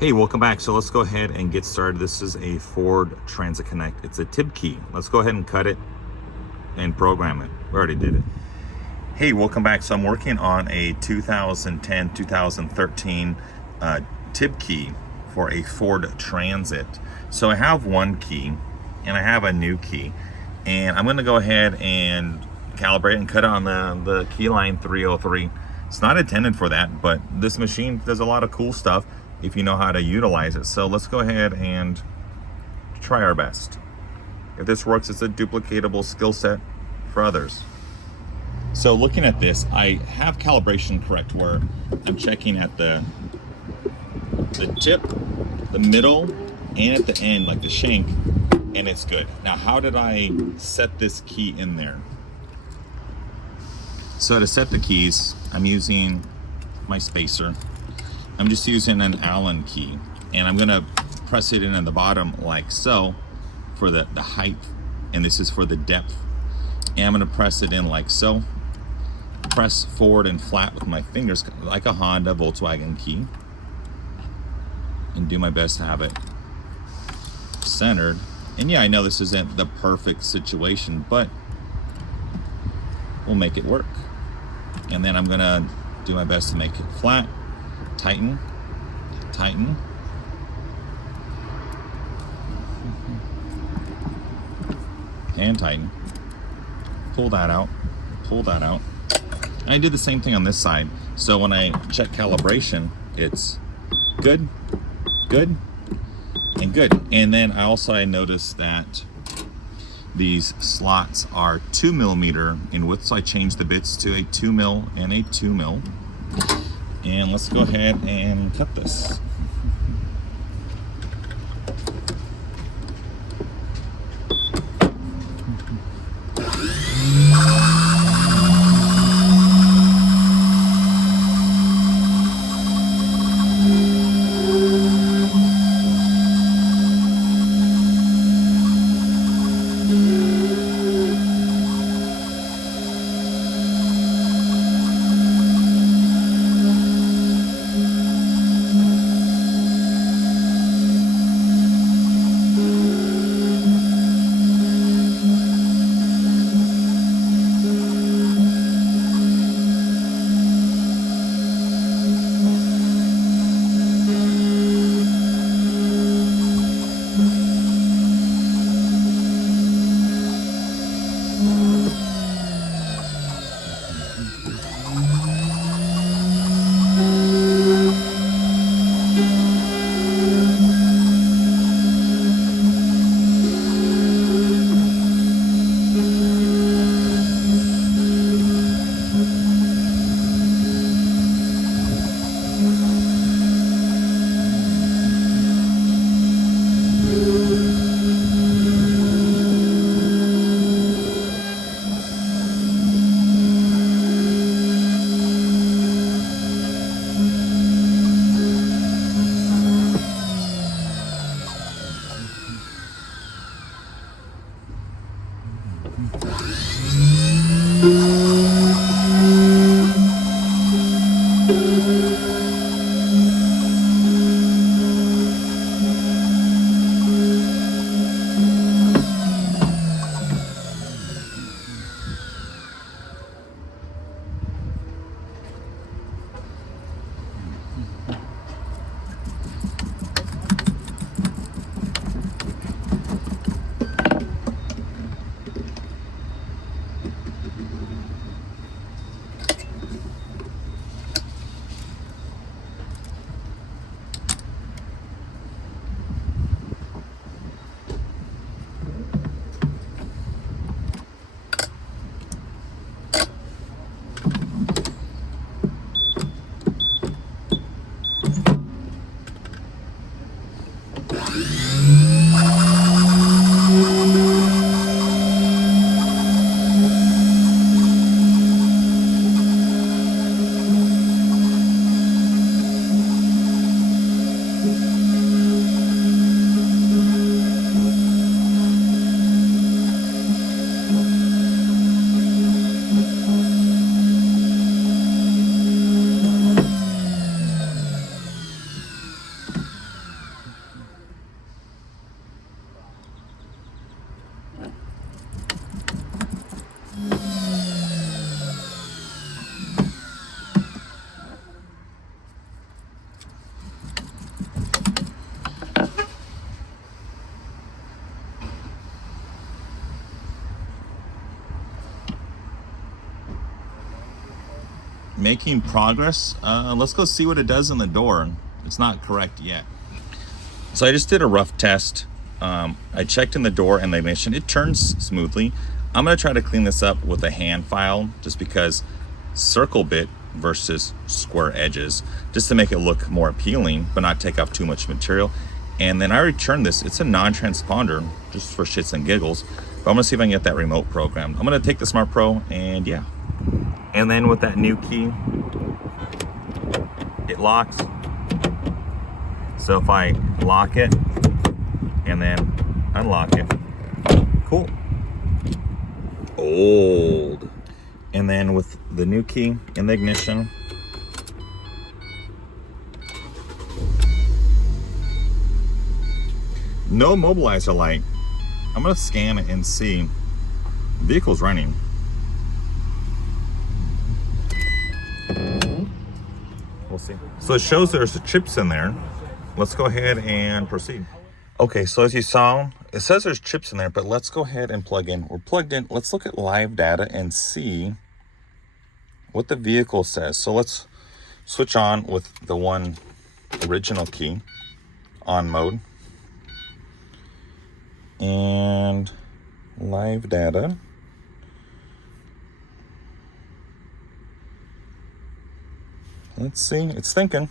Hey, welcome back. So let's go ahead and get started. This is a Ford Transit Connect. It's a Tibbe key. Let's go ahead and cut it and program it. We already did it. Hey, welcome back. So I'm working on a 2010-2013 Tibbe key for a Ford Transit. So I have one key and I have a new key, and I'm going to go ahead and calibrate and cut it on the key line 303. It's not intended for that, but this machine does a lot of cool stuff if you know how to utilize it. So let's go ahead and try our best. If this works, it's a duplicatable skill set for others. So looking at this, I have calibration correct where I'm checking at the tip, the middle, and at the end, like the shank, and it's good. Now, how did I set this key in there? So to set the keys, I'm using my spacer. I'm just using an Allen key, and I'm gonna press it in at the bottom like so for the height, and this is for the depth. And I'm gonna press it in like so. Press forward and flat with my fingers like a Honda Volkswagen key, and do my best to have it centered. And yeah, I know this isn't the perfect situation, but we'll make it work. And then I'm gonna do my best to make it flat. Tighten, tighten, and tighten. Pull that out, pull that out. And I did the same thing on this side. So when I check calibration, it's good, good, and good. And then I noticed that these slots are 2 millimeter in width, so I changed the bits to a 2 mil and a 2 mil. And let's go ahead and cut this. making progress. Let's go see what it does in the door. It's not correct yet. So I just did a rough test. I checked in the door and the ignition. It turns smoothly. I'm gonna try to clean this up with a hand file, just because circle bit versus square edges, just to make it look more appealing, but not take up too much material. And then I returned this. It's a non-transponder, just for shits and giggles. But I'm gonna see if I can get that remote programmed. I'm gonna take the Smart Pro, and yeah. And then with that new key, it locks. So if I lock it and then unlock it, cool. Old. And then with the new key in the ignition, no mobilizer light. I'm gonna scan it and see. The vehicle's running. We'll see. So it shows there's chips in there. Let's go ahead and proceed. Okay, so as you saw, it says there's chips in there, but let's go ahead and plug in. We're plugged in. Let's look at live data and see what the vehicle says. So let's switch on with the one original key, on mode. And live data. Let's see, it's thinking.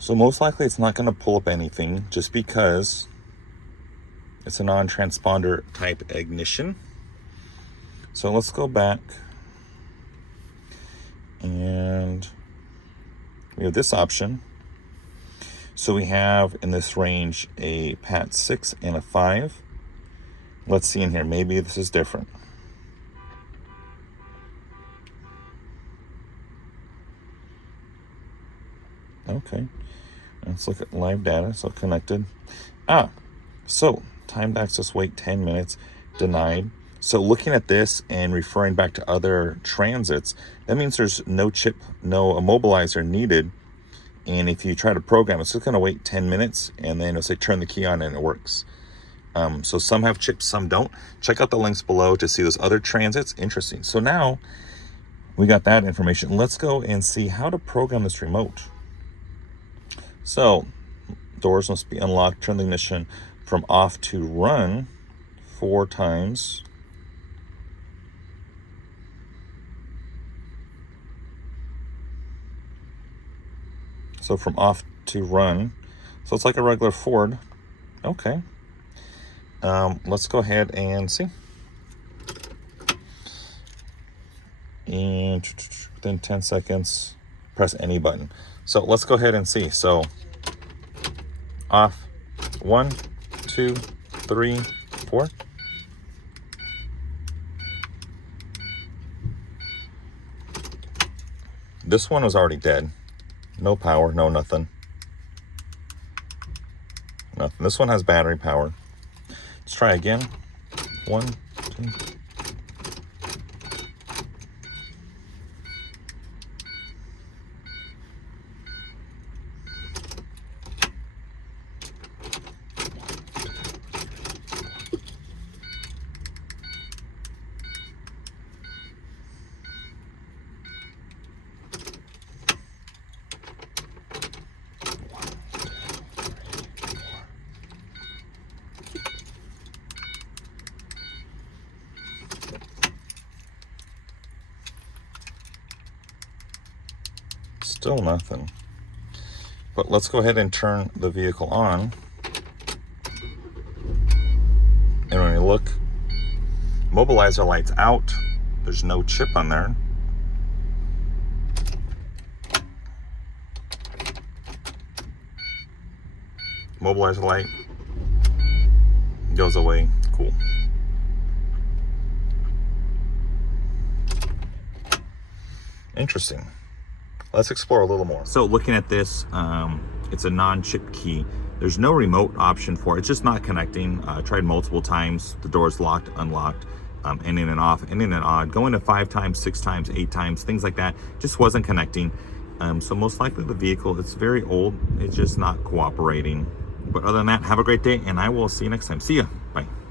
So most likely it's not going to pull up anything, just because it's a non-transponder type ignition. So let's go back, and we have this option. So we have in this range a PAT 6 and a 5. Let's see in here, maybe this is different. Okay, let's look at live data. So connected. So timed access wait 10 minutes, denied. So looking at this and referring back to other transits, that means there's no chip, no immobilizer needed. And if you try to program, it's just gonna wait 10 minutes, and then it'll say turn the key on and it works. So some have chips, some don't. Check out the links below to see those other transits. Interesting. So now we got that information. Let's go and see how to program this remote. So doors must be unlocked. Turn the ignition from off to run 4 times. So from off to run. So it's like a regular Ford. Okay. Let's go ahead and see. And within 10 seconds, press any button. So let's go ahead and see. So off, 1, 2, 3, 4. This one was already dead. No power, no nothing. Nothing. This one has battery power. Let's try again. 1, 2. Still nothing. But let's go ahead and turn the vehicle on. And when we look, mobilizer light's out. There's no chip on there. Mobilizer light goes away. Cool. Interesting. Let's explore a little more. So looking at this, it's a non-chip key. There's no remote option for it. It's just not connecting. Tried multiple times. The door's locked, unlocked, ending and off, ending and odd, going to 5 times, 6 times, 8 times, things like that. Just wasn't connecting. So most likely the vehicle, it's very old. It's just not cooperating. But other than that, have a great day, and I will see you next time. See ya. Bye.